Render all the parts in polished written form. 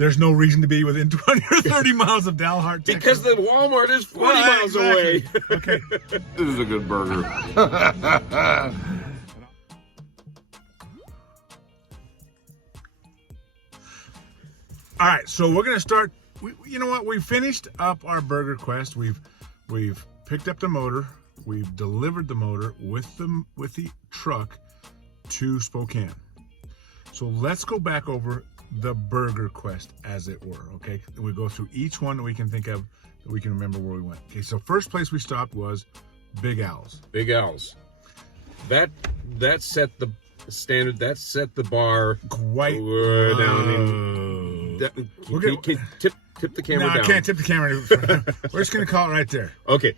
there's no reason to be within 20 or 30 miles of Dalhart, Texas. Because the Walmart is 40 miles away. Okay. This is a good burger. All right, so we're gonna start. You know what? We finished up our burger quest. We've picked up the motor. We've delivered the motor with the truck to Spokane. So let's go back over the burger quest, as it were. Okay, we go through each one that we can think of, that we can remember where we went. Okay, so first place we stopped was Big Al's. Big Al's. That set the standard. That set the bar. Quite down in. We're gonna tip the camera down. No, I can't tip the camera. We're just gonna call it right there. Okay,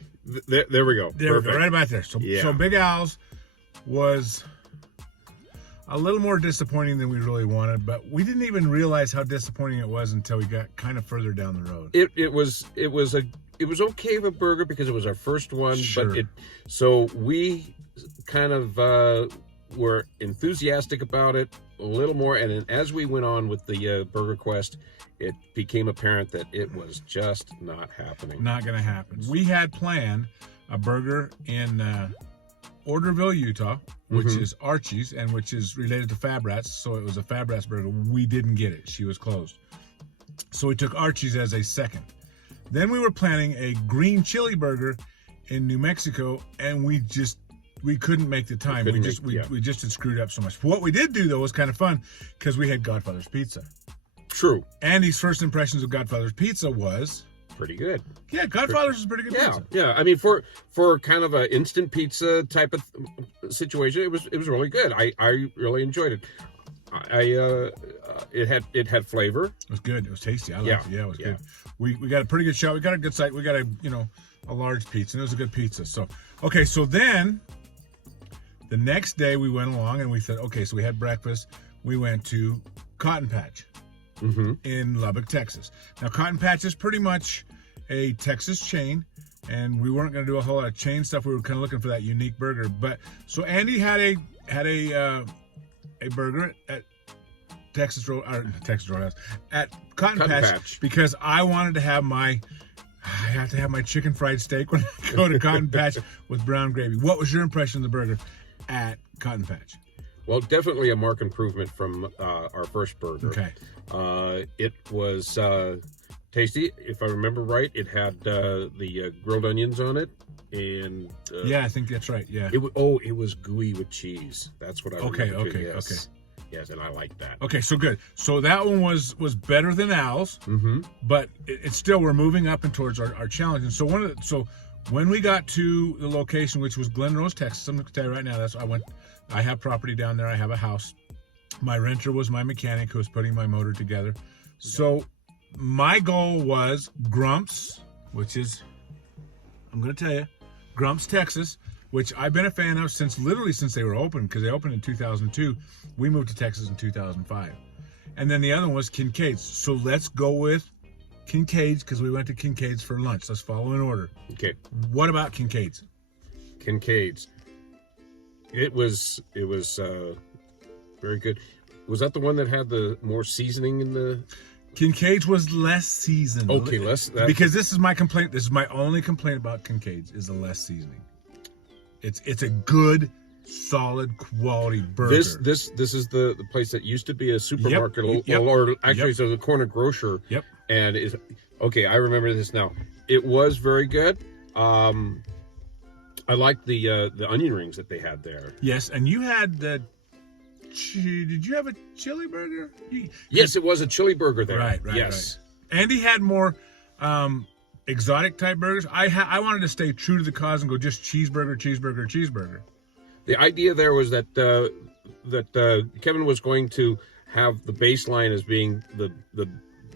there we go. There we go, right about there. So, so Big Al's was a little more disappointing than we really wanted, but we didn't even realize how disappointing it was until we got kind of further down the road. It was okay of a burger because it was our first one, sure. But so we kind of were enthusiastic about it a little more, and then as we went on with the burger quest, it became apparent that it was just not happening. Not going to happen. We had planned a burger in Orderville, Utah, which is Archie's, and which is related to Fab Rats, so it was a Fab Rats burger. We didn't get it. She was closed. So we took Archie's as a second. Then we were planning a green chili burger in New Mexico, and we couldn't make the time. We just had screwed up so much. What we did do, though, was kind of fun, because we had Godfather's Pizza. True. Andy's first impressions of Godfather's Pizza was pretty good. Yeah, Godfather's is pretty good pizza. Yeah. I mean, for kind of an instant pizza type of situation, it was really good. I really enjoyed it. It had flavor. It was good. It was tasty. I liked it. Yeah, it was good. We got a pretty good shot. We got a good site. We got a large pizza, and it was a good pizza. So okay, so then the next day we went along and we said, okay, so we had breakfast. We went to Cotton Patch in Lubbock, Texas. Now Cotton Patch is pretty much a Texas chain, and we weren't going to do a whole lot of chain stuff. We were kind of looking for that unique burger. But so Andy had a burger at Texas Roadhouse at Cotton Patch because I wanted to have I have to have my chicken fried steak when I go to Cotton Patch with brown gravy. What was your impression of the burger at Cotton Patch? Well, definitely a marked improvement from our first burger. Okay. It was tasty. If I remember right, it had the grilled onions on it. And yeah, I think that's right. Yeah. It was gooey with cheese. That's what I remember. Okay. Yes, and I like that. Okay, so good. So that one was better than Al's, but it's still, we're moving up and towards our challenge. And so when we got to the location, which was Glen Rose, Texas, I'm going to tell you right now, I have property down there. I have a house. My renter was my mechanic who was putting my motor together. So my goal was Grumps, which is, I'm going to tell you, Grumps, Texas, which I've been a fan of since they were open, because they opened in 2002. We moved to Texas in 2005. And then the other one was Kincaid's. So let's go with Kincaid's, because we went to Kincaid's for lunch. Let's follow in order. Okay. What about Kincaid's? Kincaid's. It was very good. Was that the one that had the more seasoning in the... Kincaid's was less seasoned. Okay, less... Because this is my complaint. This is my only complaint about Kincaid's, is the less seasoning. It's a good, solid, quality burger. This is the place that used to be a supermarket, or actually it's a corner grocer. Yep. And is okay. I remember this now. It was very good. I liked the onion rings that they had there. Yes, and you had the. Did you have a chili burger? Yes, it was a chili burger there. Right. Yes. Right. Andy had more exotic type burgers. I wanted to stay true to the cause and go just cheeseburger. The idea there was that Kevin was going to have the baseline as being the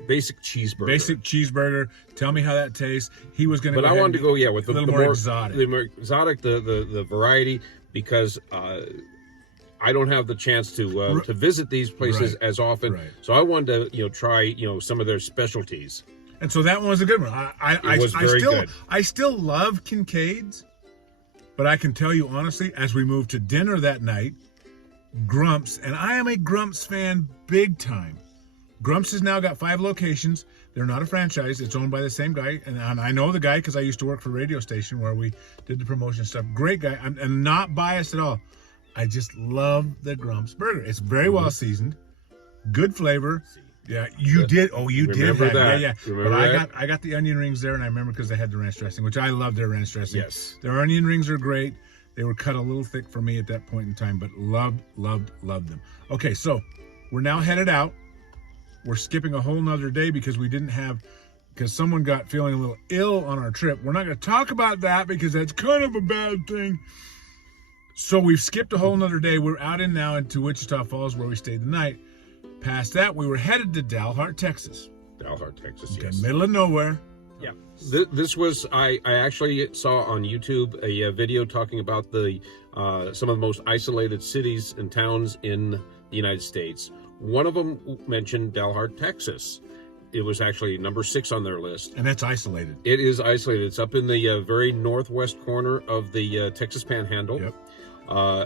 basic cheeseburger. Basic cheeseburger. Tell me how that tastes. He was going to. But I wanted to go with the more exotic. The more exotic, the variety, because I don't have the chance to visit these places as often. Right. So I wanted to try some of their specialties. And so that one was a good one. Good. I still love Kincaid's, but I can tell you honestly, as we moved to dinner that night, Grumps, and I am a Grumps fan big time. Grumps has now got 5 locations. They're not a franchise. It's owned by the same guy. And I know the guy because I used to work for a radio station where we did the promotion stuff. Great guy. I'm not biased at all. I just love the Grumps burger. It's very well seasoned. Good flavor. Yeah, you did. Oh, you did have that. Yeah. Remember but that? I got the onion rings there, and I remember because they had the ranch dressing, which I love their ranch dressing. Yes. Their onion rings are great. They were cut a little thick for me at that point in time, but loved them. Okay, so we're now headed out. We're skipping a whole nother day because someone got feeling a little ill on our trip. We're not going to talk about that because that's kind of a bad thing. So we've skipped a whole nother day. We're out into Wichita Falls where we stayed the night. Past that, we were headed to Dalhart, Texas. Dalhart, Texas, Okay, yes. middle of nowhere. Yeah. This was, I actually saw on YouTube a video talking about some of the most isolated cities and towns in the United States. One of them mentioned Dalhart, Texas. It was actually number 6 on their list. And that's isolated. It is isolated. It's up in the very northwest corner of the Texas Panhandle. Yep.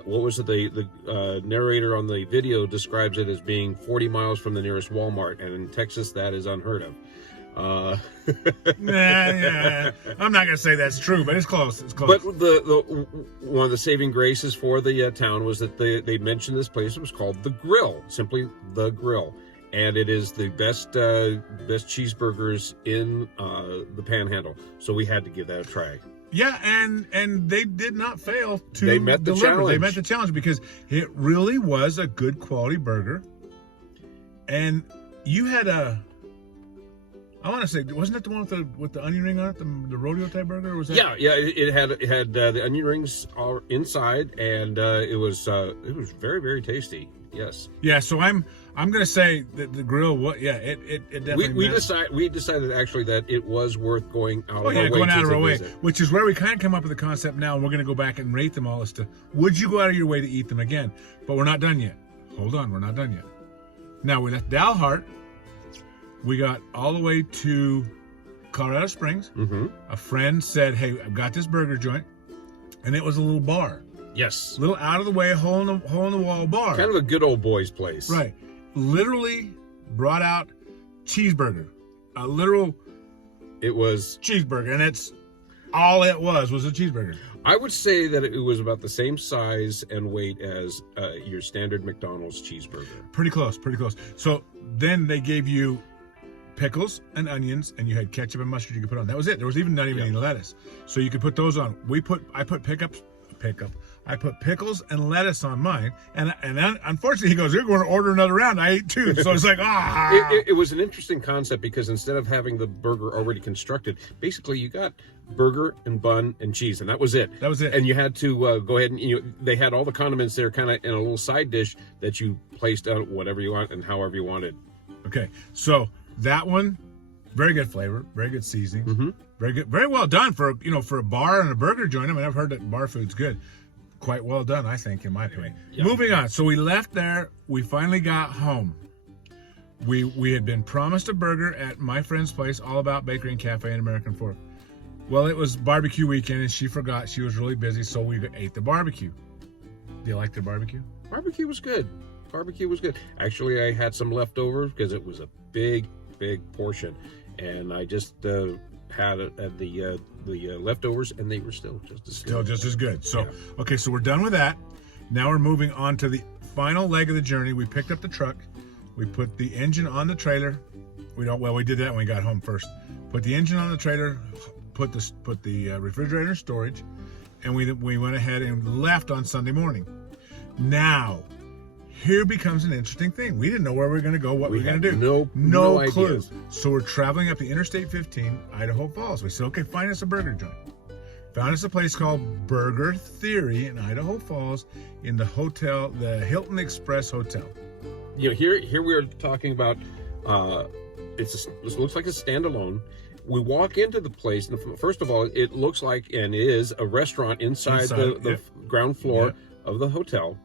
What was it? The narrator on the video describes it as being 40 miles from the nearest Walmart, and in Texas, that is unheard of. Yeah. I'm not gonna say that's true, but it's close. It's close. But the one of the saving graces for the town was that they mentioned this place. It was called The Grill, simply The Grill, and it is the best cheeseburgers in the Panhandle. So we had to give that a try. Yeah, and they did not fail to They met the deliver. challenge. They met the challenge because it really was a good quality burger. And you had I want to say, wasn't it the one with the onion ring on it, the rodeo type burger? Or was that? Yeah. It had the onion rings all inside, and it was very, very tasty. Yes. Yeah. So I'm gonna say that the grill. It definitely. We decided actually that it was worth going out of our way. Going out of to our way, visit. which is where we kind of come up with the concept now, and we're gonna go back and rate them all as to would you go out of your way to eat them again? But we're not done yet. Hold on, we're not done yet. Now we left Dalhart. We got all the way to Colorado Springs. Mm-hmm. A friend said, "Hey, I've got this burger joint," and it was a little bar, Yes. little out of the way, hole in the wall bar. Kind of a good old boy's place. Right. Literally brought out cheeseburger, a literal It was. cheeseburger, and it's all it was a cheeseburger. I would say that it was about the same size and weight as your standard McDonald's cheeseburger. Pretty close. So then they gave you pickles and onions, and you had ketchup and mustard you could put on. That was it. There was not even any lettuce, so you could put those on. I put pickles and lettuce on mine, and then, unfortunately he goes, "You're going to order another round." I ate 2, so it's like It was an interesting concept because instead of having the burger already constructed, basically you got burger and bun and cheese, and that was it. And you had to go ahead and they had all the condiments there, kind of in a little side dish that you placed out whatever you want and however you wanted. Okay, so that one, very good flavor, very good seasoning, Mm-hmm. very good, very well done for a bar and a burger joint. I mean, I've heard that bar food's good. Quite well done, I think, in my opinion. Yeah. Moving on. So we left there. We finally got home. We had been promised a burger at my friend's place, All About Bakery and Cafe in American Fork. Well, it was barbecue weekend, and she forgot. She was really busy, so we ate the barbecue. Do you like their barbecue? Barbecue was good. Actually, I had some leftovers because it was a big portion, and I just had the leftovers, and they were still just as good. So, yeah. Okay, so we're done with that. Now we're moving on to the final leg of the journey. We picked up the truck. We put the engine on the trailer. We did that when we got home first. Put the engine on the trailer, put the refrigerator in storage, and we went ahead and left on Sunday morning. Now, here becomes an interesting thing. We didn't know where we were going to go, what we were going to do. No clue. ideas. So we're traveling up the Interstate 15, Idaho Falls. We said, okay, find us a burger joint. Found us a place called Burger Theory in Idaho Falls in the Hilton Express Hotel. Here we are talking about, this looks like a standalone. We walk into the place, and first of all, it looks like and is a restaurant inside the ground floor of the hotel.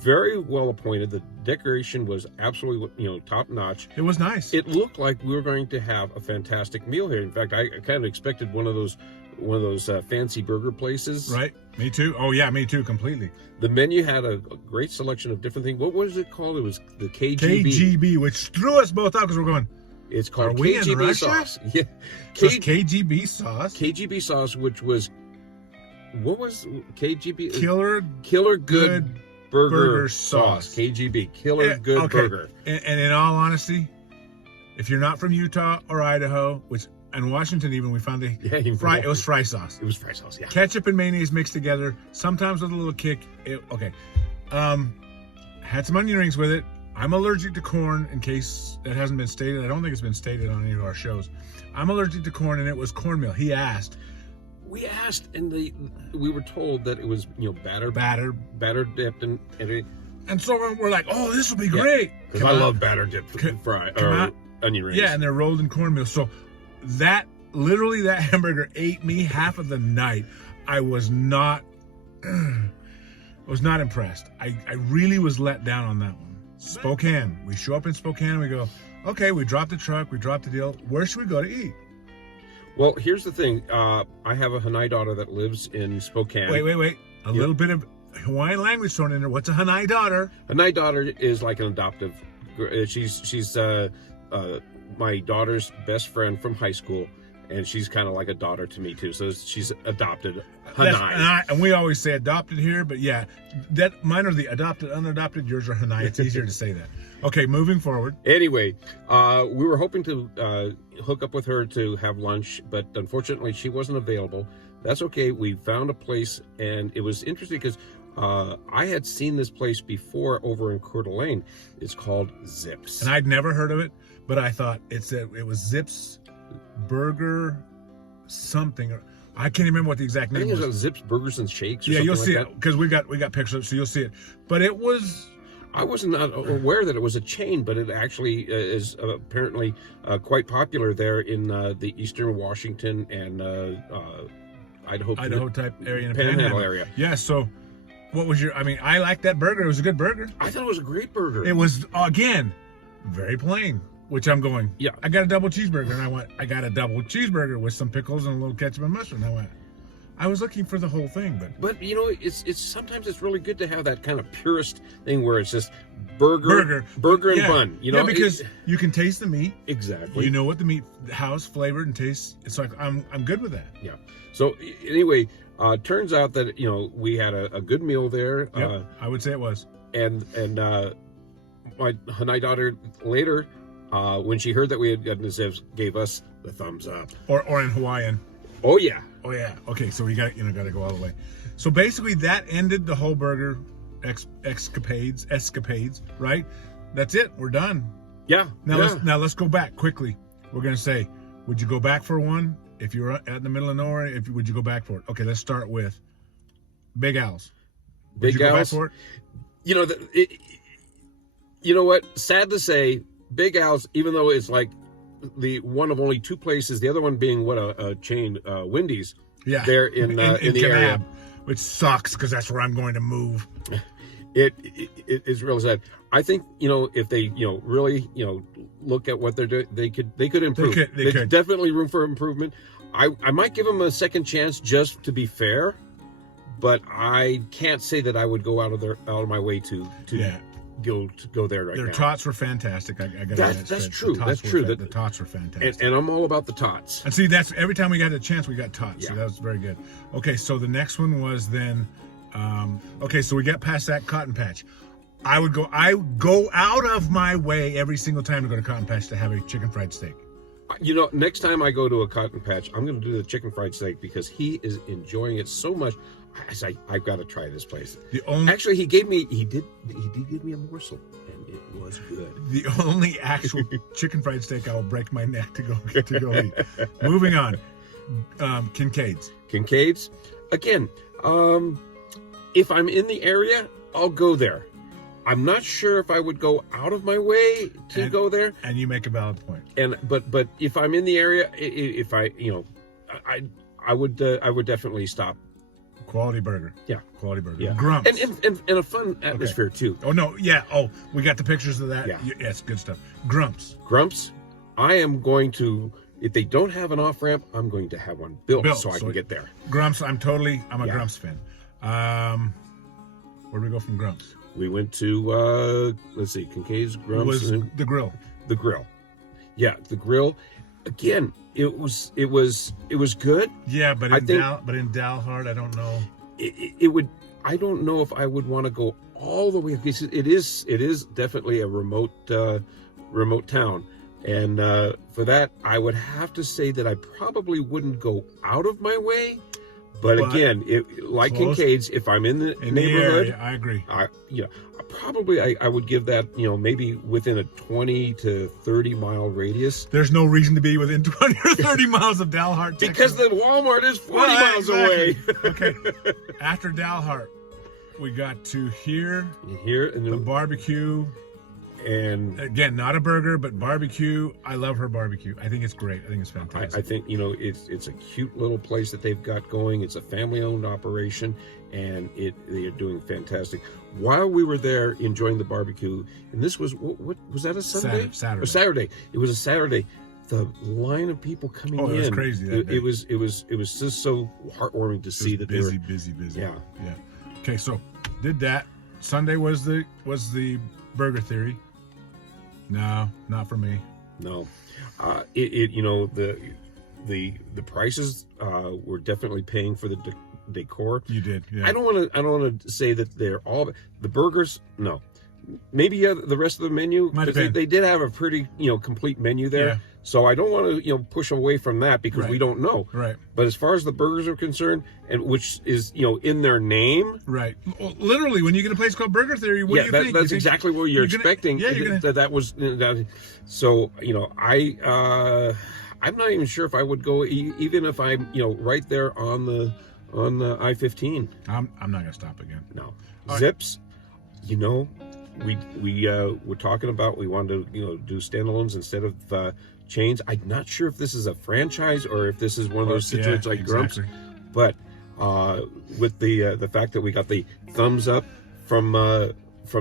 Very well appointed. The decoration was absolutely, top notch. It was nice. It looked like we were going to have a fantastic meal here. In fact, I kind of expected one of those one of those fancy burger places. Right. Me too. Oh yeah, me too. Completely. The menu had a great selection of different things. What was it called? It was the KGB. KGB, which threw us both out because we're going. It's called Are we in KGB Russia? sauce. Yeah. So it's KGB sauce. KGB sauce, which was what was KGB? Killer Good burger sauce. KGB Killer Good okay. Burger. And in all honesty, if you're not from Utah or Idaho, which and Washington even, we found it was fry sauce. It was fry sauce. Yeah. Ketchup and mayonnaise mixed together, sometimes with a little kick. Had some onion rings with it. I'm allergic to corn, in case that hasn't been stated. I don't think it's been stated on any of our shows. I'm allergic to corn, and it was cornmeal. He asked. We asked, and we were told that it was batter dipped, and so we're like, oh, this will be great. Because I love batter dipped onion rings. Yeah, and they're rolled in cornmeal. So that hamburger ate me half of the night. I was not impressed. I really was let down on that one. Spokane. We show up in Spokane. We go, okay, we dropped the truck. We dropped the deal. Where should we go to eat? Well, here's the thing. I have a Hanai daughter that lives in Spokane. Wait. A little bit of Hawaiian language thrown in there. What's a Hanai daughter? Hanai daughter is like an adoptive. She's my daughter's best friend from high school, and she's kind of like a daughter to me too. So she's adopted Hanai. And we always say adopted here, but yeah, that mine are the adopted, unadopted. Yours are Hanai. It's easier to say that. Okay, moving forward. Anyway, we were hoping to hook up with her to have lunch, but unfortunately she wasn't available. That's okay. We found a place, and it was interesting because I had seen this place before over in Coeur d'Alene. It's called Zips. And I'd never heard of it, but I thought it was Zips Burger something. I can't remember what the exact name was. I think it was Zips Burgers and Shakes or something you'll see like it because we got pictures, so you'll see it. But it was... I was not aware that it was a chain, but it actually is apparently quite popular there in the eastern Washington and Idaho type area, in Panhandle area. Yeah. So, what was I liked that burger. It was a good burger. I thought it was a great burger. It was again very plain, which I'm going. Yeah. I got a double cheeseburger, and I got a double cheeseburger with some pickles and a little ketchup and mustard. And I was looking for the whole thing, but you know, it's sometimes it's really good to have that kind of purist thing where it's just burger and bun. You know, because you can taste the meat. Exactly. You know what the meat, how it's flavored and tastes. It's like I'm good with that. Yeah. So anyway, turns out that we had a good meal there. Yep, I would say it was. And my Hanai daughter later, when she heard that we had gotten the Zips, gave us the thumbs up. Or in Hawaiian. Oh yeah. Oh yeah. Okay, so we got to go all the way. So basically, that ended the whole burger escapades, right? That's it. We're done. Yeah. Now let's go back quickly. We're gonna say, would you go back for one if you're out in the middle of nowhere? Would you go back for it? Okay, let's start with Big Al's. Big Al's. Go back for it? You know what? Sad to say, Big Al's, even though it's like the one of only two places, the other one being a chain, Wendy's. Yeah. There in the Kanab, area, which sucks because that's where I'm going to move. It is really sad. I think if they really look at what they're doing, they could improve. There's definitely room for improvement. I might give them a second chance just to be fair, but I can't say that I would go out of my way to go there right now. Their tots were fantastic. That's true. That's true. The tots were fantastic. And I'm all about the tots. And see, that's every time we got a chance, we got tots. Yeah. So that was very good. Okay, so the next one was then, so we got past that Cotton Patch. I go out of my way every single time to go to Cotton Patch to have a chicken fried steak. Next time I go to a Cotton Patch, I'm going to do the chicken fried steak because he is enjoying it so much. I've got to try this place. Actually, he did give me a morsel, and it was good. The only actual chicken fried steak I will break my neck to go eat. Moving on, Kincaid's. Again, if I'm in the area, I'll go there. I'm not sure if I would go out of my way to go there. And you make a valid point. But if I'm in the area, I would definitely stop. Quality burger. Yeah. Quality burger. Yeah. Grumps. And a fun atmosphere too. Oh no, yeah. Oh, we got the pictures of that. Yeah. Yes, good stuff. Grumps. I am going to, if they don't have an off ramp, I'm going to have one built so I can get there. Grumps, I'm a Grumps fan. Where do we go from Grumps? We went to let's see, Kincaid's, Grumps, Was the grill. The grill. Yeah, the grill. Again, it was good. Yeah, but in Dalhart, I don't know. It would. I don't know if I would want to go all the way. Because it is definitely a remote town, and for that, I would have to say that I probably wouldn't go out of my way. But again, like close. Kincaid's, if I'm in the neighborhood, area, I agree. Probably I would give that, maybe within a 20 to 30 mile radius. There's no reason to be within 20 or 30 miles of Dalhart, Texas. Because the Walmart is 40 miles away. Okay. After Dalhart, we got to here and the barbecue. And again, not a burger, but barbecue. I love her barbecue. I think it's great. I think it's fantastic. I think, it's a cute little place that they've got going. It's a family-owned operation, and they are doing fantastic. While we were there enjoying the barbecue, and this was, what was that, a Sunday? Saturday. Or Saturday. It was a Saturday. The line of people coming in. It was crazy that day. It was just so heartwarming to see that busy. Yeah. Okay, so did that. Sunday was the Burger Theory. No, not for me. No, the prices were definitely paying for the decor. You did. Yeah. I don't want to say that they're all the burgers. No, maybe the rest of the menu. They did have a pretty complete menu there. Yeah. So I don't want to push away from that because we don't know. Right. But as far as the burgers are concerned, and which is in their name. Right. Well, literally, when you get a place called Burger Theory, what do you think? That's exactly what you're expecting. That was. So I'm not even sure if I would go even if I'm right there on the I-15. I'm not gonna stop again. No. Zips. We were talking about we wanted to do standalones instead of chains. I'm not sure if this is a franchise or if this is one of those situations like Grumps, but with the fact that we got the thumbs up from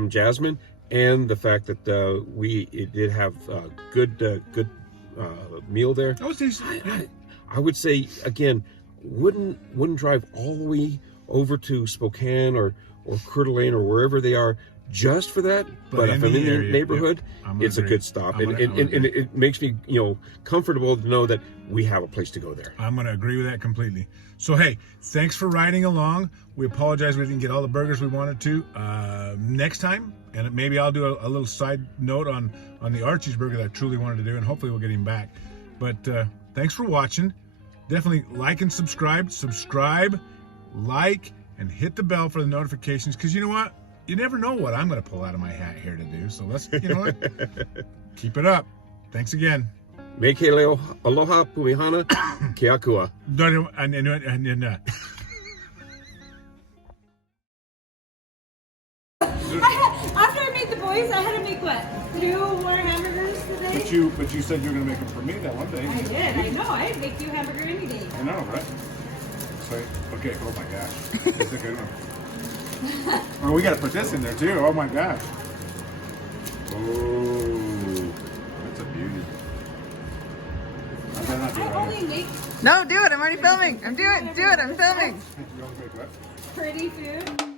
Jasmine, and the fact that it did have good meal there. Oh, I would say again, wouldn't drive all the way over to Spokane or Coeur d'Alene or wherever they are just for that. But if I'm in the neighborhood, it's a good stop, and it makes me comfortable to know that we have a place to go there. I'm going to agree with that completely. So hey, thanks for riding along. We apologize we didn't get all the burgers we wanted to. Next time, and maybe I'll do a little side note on the Archie's burger that I truly wanted to do, and hopefully we'll get him back. But thanks for watching. Definitely like and subscribe, like, and hit the bell for the notifications, because you know what? You never know what I'm going to pull out of my hat here to do. So let's, keep it up. Thanks again. Me ke leo aloha pumihana ke akua. After I made the boys, I had to make what? 2 more hamburgers today? But you said you were going to make them for me that one day. I did. I know. I'd make you a hamburger any day. I know, right? So, okay. Oh my gosh. That's a good one. Oh, we got to put this in there too. Oh my gosh. Oh, that's a beauty. No, do it. I'm already filming. I'm doing it. I'm filming. Pretty food.